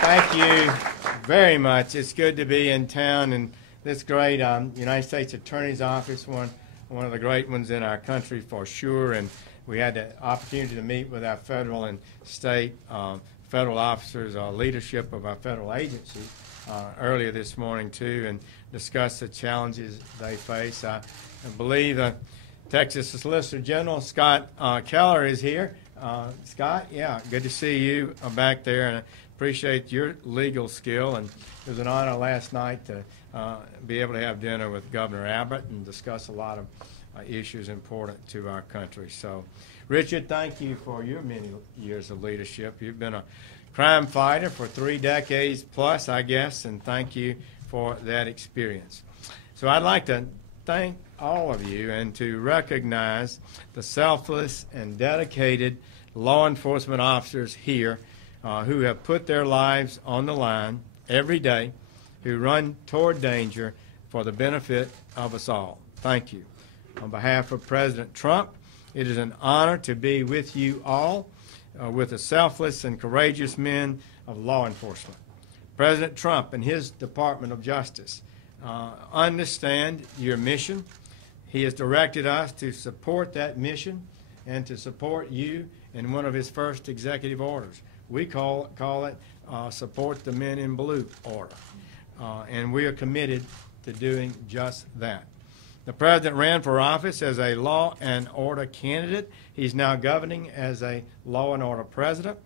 Thank you very much. It's good to be in town, and this great United States Attorney's Office, one of the great ones in our country for sure. And we had the opportunity to meet with our federal and state federal officers, leadership of our federal agencies earlier this morning too, and discuss the challenges they face. I believe Texas Solicitor General Scott Keller is here. Scott, yeah, good to see you back there, and I appreciate your legal skill. And it was an honor last night to be able to have dinner with Governor Abbott and discuss a lot of issues important to our country. So, Richard, thank you for your many years of leadership. You've been a crime fighter for 3 decades plus, I guess, and thank you for that experience. So I'd like to thank all of you and to recognize the selfless and dedicated law enforcement officers here who have put their lives on the line every day, who run toward danger for the benefit of us all. Thank you. On behalf of President Trump, it is an honor to be with you all, with the selfless and courageous men of law enforcement. President Trump and his Department of Justice understand your mission. He has directed us to support that mission and to support you in one of his first executive orders. We call it Support the Men in Blue order. And we are committed to doing just that. The President ran for office as a law and order candidate. He's now governing as a law and order president.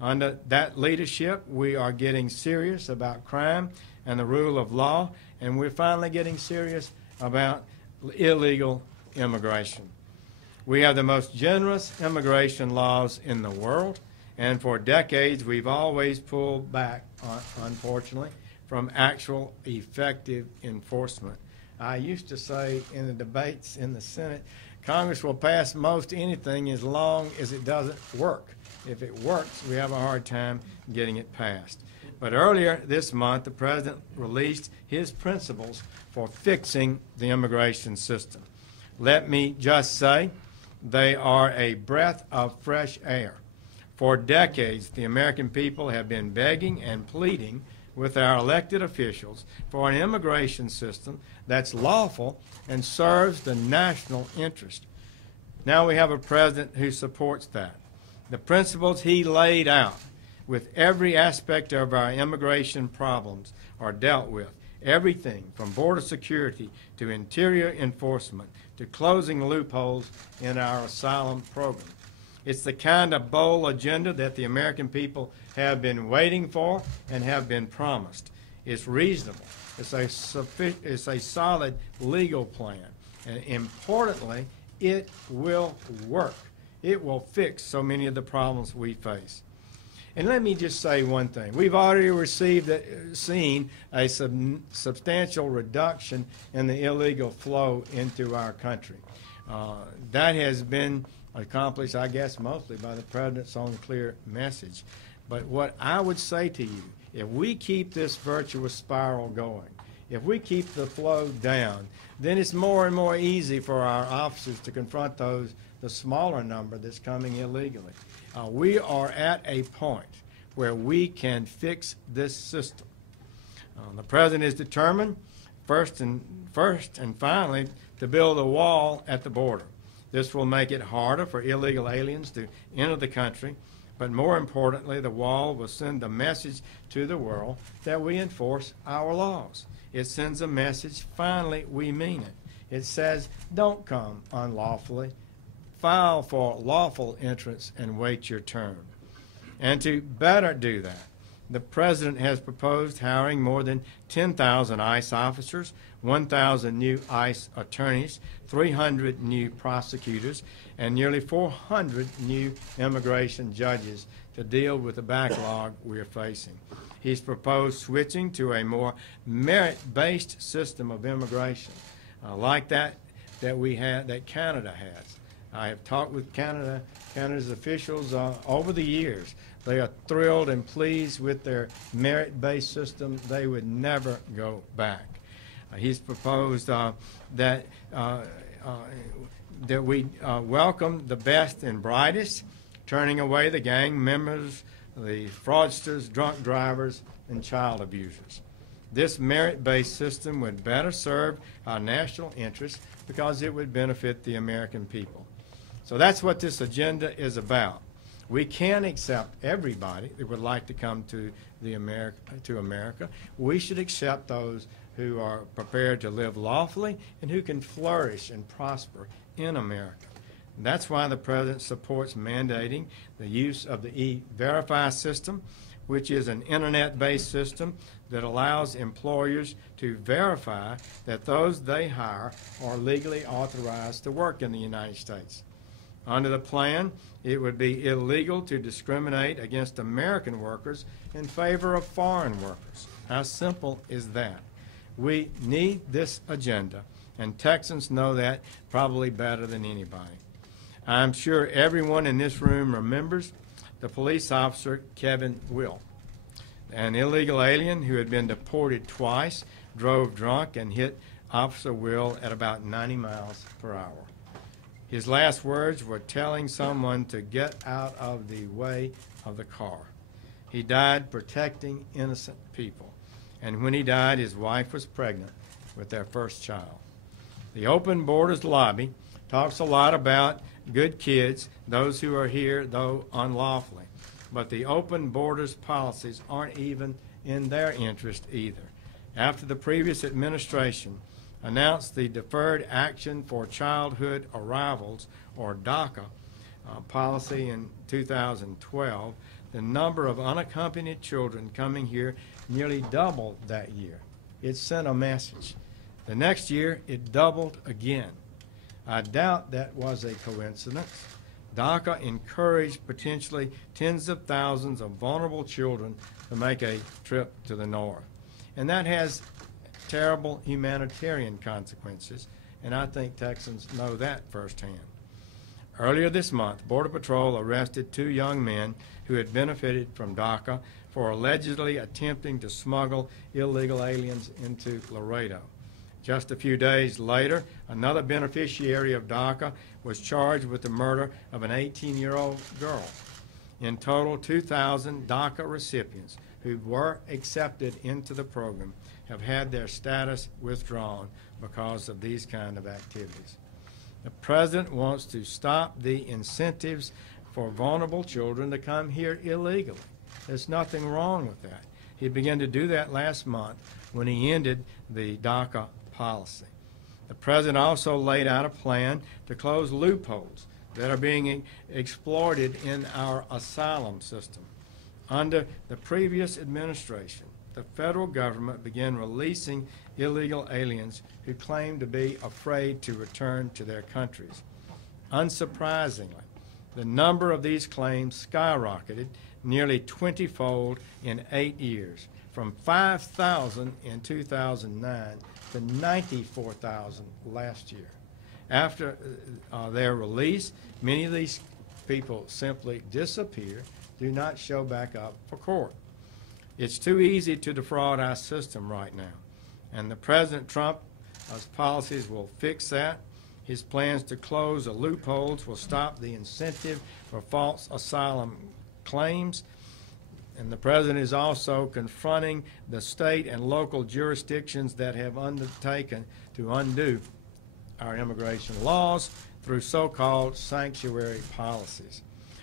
Under that leadership, we are getting serious about crime and the rule of law, and we're finally getting serious about illegal immigration. We have the most generous immigration laws in the world, and for decades we've always pulled back, unfortunately, from actual effective enforcement. I used to say in the debates in the Senate, Congress will pass most anything as long as it doesn't work. If it works, we have a hard time getting it passed. But earlier this month, the President released his principles for fixing the immigration system. Let me just say, they are a breath of fresh air. For decades, the American people have been begging and pleading with our elected officials for an immigration system that's lawful and serves the national interest. Now we have a president who supports that. The principles he laid out with every aspect of our immigration problems are dealt with. Everything from border security to interior enforcement to closing loopholes in our asylum program. It's the kind of bold agenda that the American people have been waiting for and have been promised. It's reasonable. It's a solid legal plan. And importantly, it will work. It will fix so many of the problems we face. And let me just say one thing. We've already seen a substantial reduction in the illegal flow into our country. That has been accomplished, I guess, mostly by the President's own clear message. But what I would say to you, if we keep this virtuous spiral going, if we keep the flow down, then it's more and more easy for our officers to confront the smaller number that's coming illegally. We are at a point where we can fix this system. The President is determined, first and finally, to build a wall at the border. This will make it harder for illegal aliens to enter the country, but more importantly, the wall will send a message to the world that we enforce our laws. It sends a message, finally, we mean it. It says, don't come unlawfully. File for lawful entrance and wait your turn. And to better do that, the President has proposed hiring more than 10,000 ICE officers, 1,000 new ICE attorneys, 300 new prosecutors, and nearly 400 new immigration judges to deal with the backlog we're facing. He's proposed switching to a more merit-based system of immigration, like that Canada has. I have talked with Canada's officials over the years. They are thrilled and pleased with their merit-based system. They would never go back. He's proposed that we welcome the best and brightest, turning away the gang members, the fraudsters, drunk drivers, and child abusers. This merit-based system would better serve our national interests because it would benefit the American people. So that's what this agenda is about. We can't accept everybody that would like to come to America. We should accept those who are prepared to live lawfully and who can flourish and prosper in America. And that's why the President supports mandating the use of the E-Verify system, which is an internet-based system that allows employers to verify that those they hire are legally authorized to work in the United States. Under the plan, it would be illegal to discriminate against American workers in favor of foreign workers. How simple is that? We need this agenda, and Texans know that probably better than anybody. I'm sure everyone in this room remembers the police officer, KVUE, an illegal alien who had been deported twice, drove drunk, and hit Officer Will at about 90 miles per hour. His last words were telling someone to get out of the way of the car. He died protecting innocent people. And when he died, his wife was pregnant with their first child. The Open Borders Lobby talks a lot about good kids, those who are here, though unlawfully. But the open borders policies aren't even in their interest either. After the previous administration announced the Deferred Action for Childhood Arrivals, or DACA, policy in 2012, the number of unaccompanied children coming here nearly doubled that year. It sent a message. The next year, it doubled again. I doubt that was a coincidence. DACA encouraged potentially tens of thousands of vulnerable children to make a trip to the north. And that has terrible humanitarian consequences, and I think Texans know that firsthand. Earlier this month, Border Patrol arrested 2 young men who had benefited from DACA for allegedly attempting to smuggle illegal aliens into Laredo. Just a few days later, another beneficiary of DACA was charged with the murder of an 18-year-old girl. In total, 2,000 DACA recipients who were accepted into the program have had their status withdrawn because of these kind of activities. The President wants to stop the incentives for vulnerable children to come here illegally. There's nothing wrong with that. He began to do that last month when he ended the DACA policy. The President also laid out a plan to close loopholes that are being exploited in our asylum system. Under the previous administration, the federal government began releasing illegal aliens who claimed to be afraid to return to their countries. Unsurprisingly, the number of these claims skyrocketed nearly 20-fold in 8 years, from 5,000 in 2009 to 94,000 last year. After their release, many of these people simply disappear, do not show back up for court. It's too easy to defraud our system right now, and the President Trump's policies will fix that. His plans to close the loopholes will stop the incentive for false asylum claims, and the President is also confronting the state and local jurisdictions that have undertaken to undo our immigration laws through so-called sanctuary policies.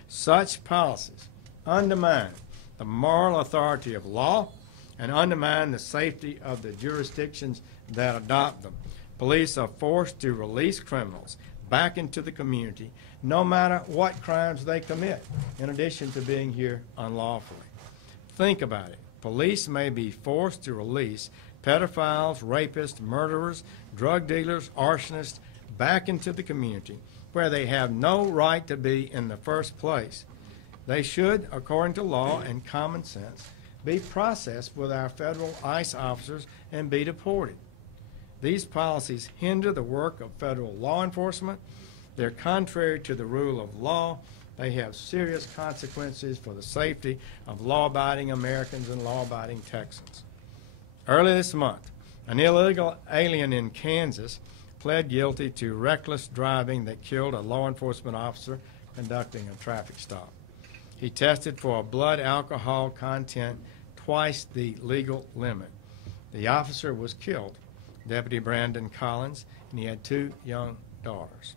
Such policies undermine the moral authority of law and undermine the safety of the jurisdictions that adopt them. Police are forced to release criminals back into the community no matter what crimes they commit, in addition to being here unlawfully. Think about it. Police may be forced to release pedophiles, rapists, murderers, drug dealers, arsonists back into the community where they have no right to be in the first place. They should, according to law and common sense, be processed with our federal ICE officers and be deported. These policies hinder the work of federal law enforcement. They're contrary to the rule of law. They have serious consequences for the safety of law-abiding Americans and law-abiding Texans. Early this month, an illegal alien in Kansas pled guilty to reckless driving that killed a law enforcement officer conducting a traffic stop. He tested for a blood alcohol content twice the legal limit. The officer was killed, Deputy Brandon Collins, and he had 2 young daughters.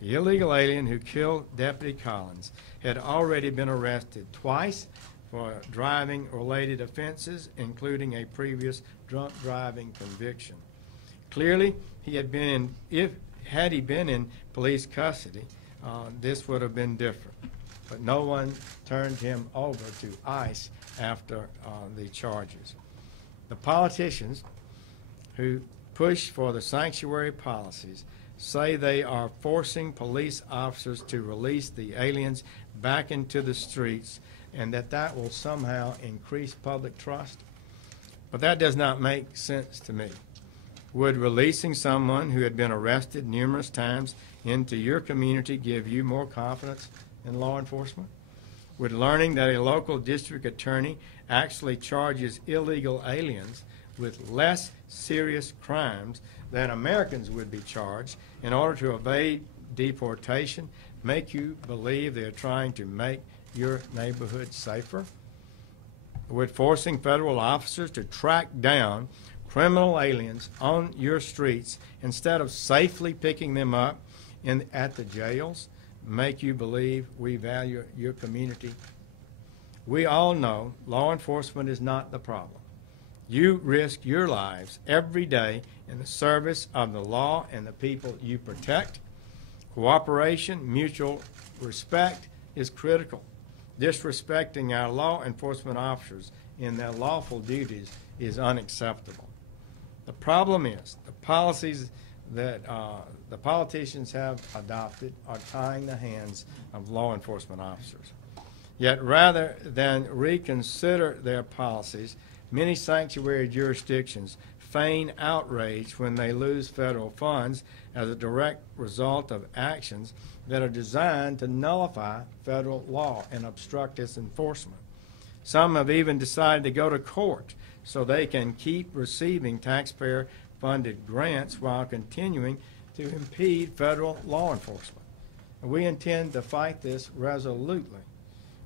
The illegal alien who killed Deputy Collins had already been arrested twice for driving-related offenses, including a previous drunk driving conviction. Clearly, had he been in police custody, this would have been different. But no one turned him over to ICE after the charges. The politicians who push for the sanctuary policies say they are forcing police officers to release the aliens back into the streets and that will somehow increase public trust. But that does not make sense to me. Would releasing someone who had been arrested numerous times into your community give you more confidence in law enforcement? Would learning that a local district attorney actually charges illegal aliens with less serious crimes than Americans would be charged in order to evade deportation make you believe they're trying to make your neighborhood safer? Would forcing federal officers to track down criminal aliens on your streets instead of safely picking them up at the jails make you believe we value your community? We all know law enforcement is not the problem. You risk your lives every day in the service of the law and the people you protect. Cooperation, mutual respect is critical. Disrespecting our law enforcement officers in their lawful duties is unacceptable. The problem is the policies that the politicians have adopted are tying the hands of law enforcement officers. Yet rather than reconsider their policies, many sanctuary jurisdictions feign outrage when they lose federal funds as a direct result of actions that are designed to nullify federal law and obstruct its enforcement. Some have even decided to go to court so they can keep receiving taxpayer-funded grants while continuing to impede federal law enforcement. And we intend to fight this resolutely.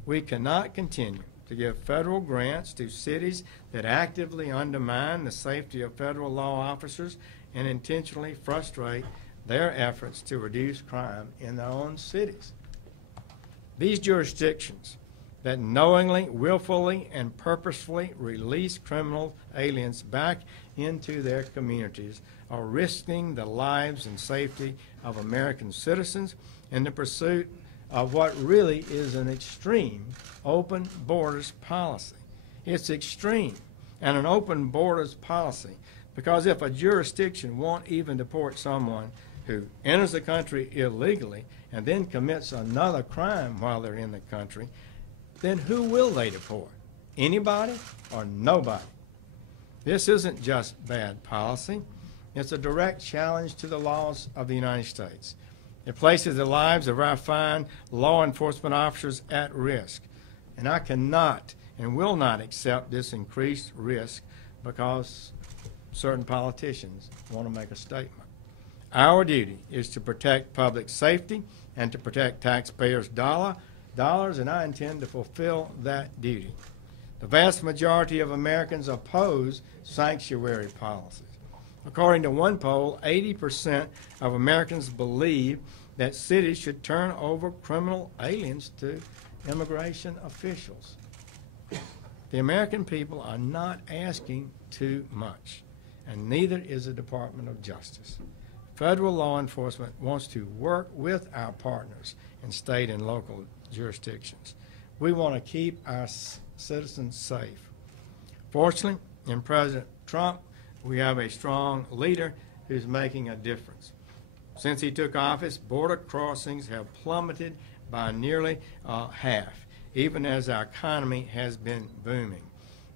We cannot continue to give federal grants to cities that actively undermine the safety of federal law officers and intentionally frustrate their efforts to reduce crime in their own cities. These jurisdictions that knowingly, willfully, and purposefully release criminal aliens back into their communities are risking the lives and safety of American citizens in the pursuit of what really is an extreme open borders policy. It's extreme and an open borders policy because if a jurisdiction won't even deport someone who enters the country illegally and then commits another crime while they're in the country, then who will they deport? Anybody or nobody? This isn't just bad policy. It's a direct challenge to the laws of the United States. It places the lives of our fine law enforcement officers at risk. And I cannot and will not accept this increased risk because certain politicians want to make a statement. Our duty is to protect public safety and to protect taxpayers' dollars, and I intend to fulfill that duty. The vast majority of Americans oppose sanctuary policies. According to one poll, 80% of Americans believe that cities should turn over criminal aliens to immigration officials. The American people are not asking too much, and neither is the Department of Justice. Federal law enforcement wants to work with our partners in state and local jurisdictions. We want to keep our citizens safe. Fortunately, in President Trump, we have a strong leader who's making a difference. Since he took office, border crossings have plummeted by nearly half, even as our economy has been booming.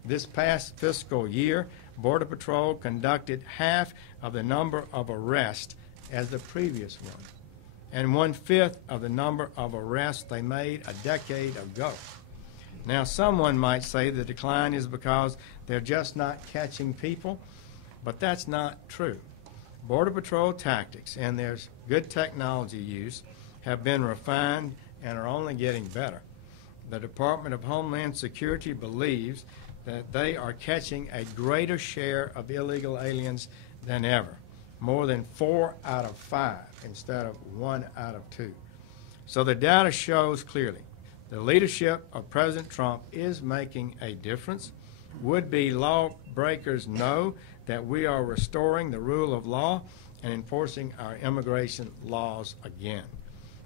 This past fiscal year, Border Patrol conducted half of the number of arrests as the previous one, and 1/5 of the number of arrests they made a decade ago. Now, someone might say the decline is because they're just not catching people, but that's not true. Border Patrol tactics and their good technology use have been refined and are only getting better. The Department of Homeland Security believes that they are catching a greater share of illegal aliens than ever, more than 4 out of 5 instead of 1 out of 2. So the data shows clearly the leadership of President Trump is making a difference. Would-be lawbreakers know that we are restoring the rule of law and enforcing our immigration laws again.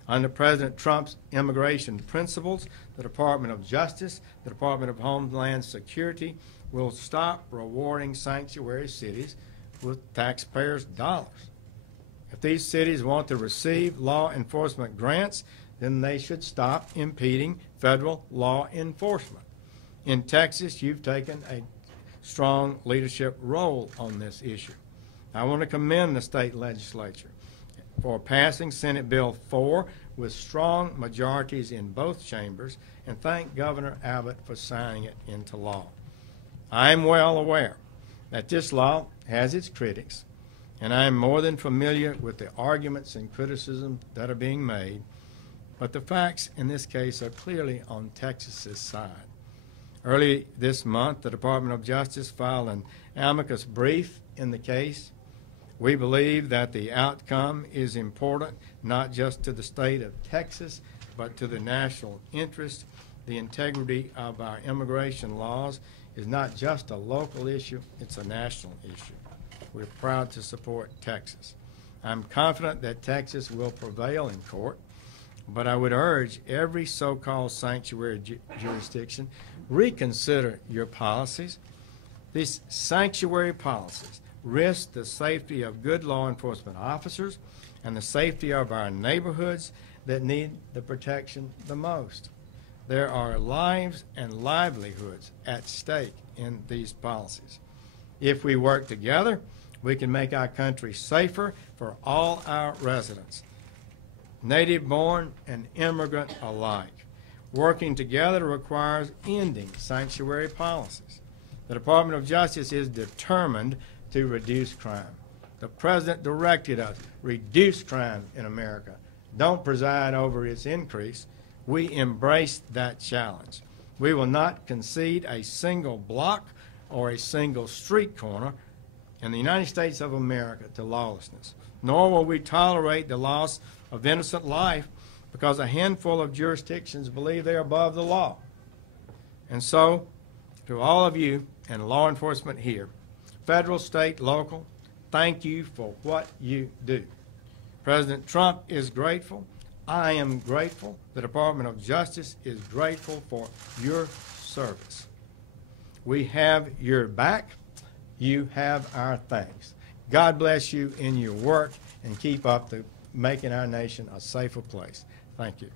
Under President Trump's immigration principles, the Department of Justice, the Department of Homeland Security will stop rewarding sanctuary cities with taxpayers' dollars. If these cities want to receive law enforcement grants, then they should stop impeding federal law enforcement. In Texas, you've taken a strong leadership role on this issue. I want to commend the state legislature for passing Senate Bill 4 with strong majorities in both chambers, and thank Governor Abbott for signing it into law. I am well aware that this law has its critics, and I am more than familiar with the arguments and criticisms that are being made, but the facts in this case are clearly on Texas's side. Early this month, the Department of Justice filed an amicus brief in the case. We believe that the outcome is important not just to the state of Texas, but to the national interest. The integrity of our immigration laws is not just a local issue, it's a national issue. We're proud to support Texas. I'm confident that Texas will prevail in court, but I would urge every so-called sanctuary jurisdiction, reconsider your policies. These sanctuary policies risk the safety of good law enforcement officers and the safety of our neighborhoods that need the protection the most. There are lives and livelihoods at stake in these policies. If we work together, we can make our country safer for all our residents, native-born and immigrant alike. Working together requires ending sanctuary policies. The Department of Justice is determined to reduce crime. The President directed us, reduce crime in America. Don't preside over its increase. We embrace that challenge. We will not concede a single block or a single street corner in the United States of America to lawlessness, nor will we tolerate the loss of innocent life because a handful of jurisdictions believe they're above the law. And so, to all of you and law enforcement here, federal, state, local, thank you for what you do. President Trump is grateful. I am grateful. The Department of Justice is grateful for your service. We have your back. You have our thanks. God bless you in your work and keep up the making our nation a safer place. Thank you.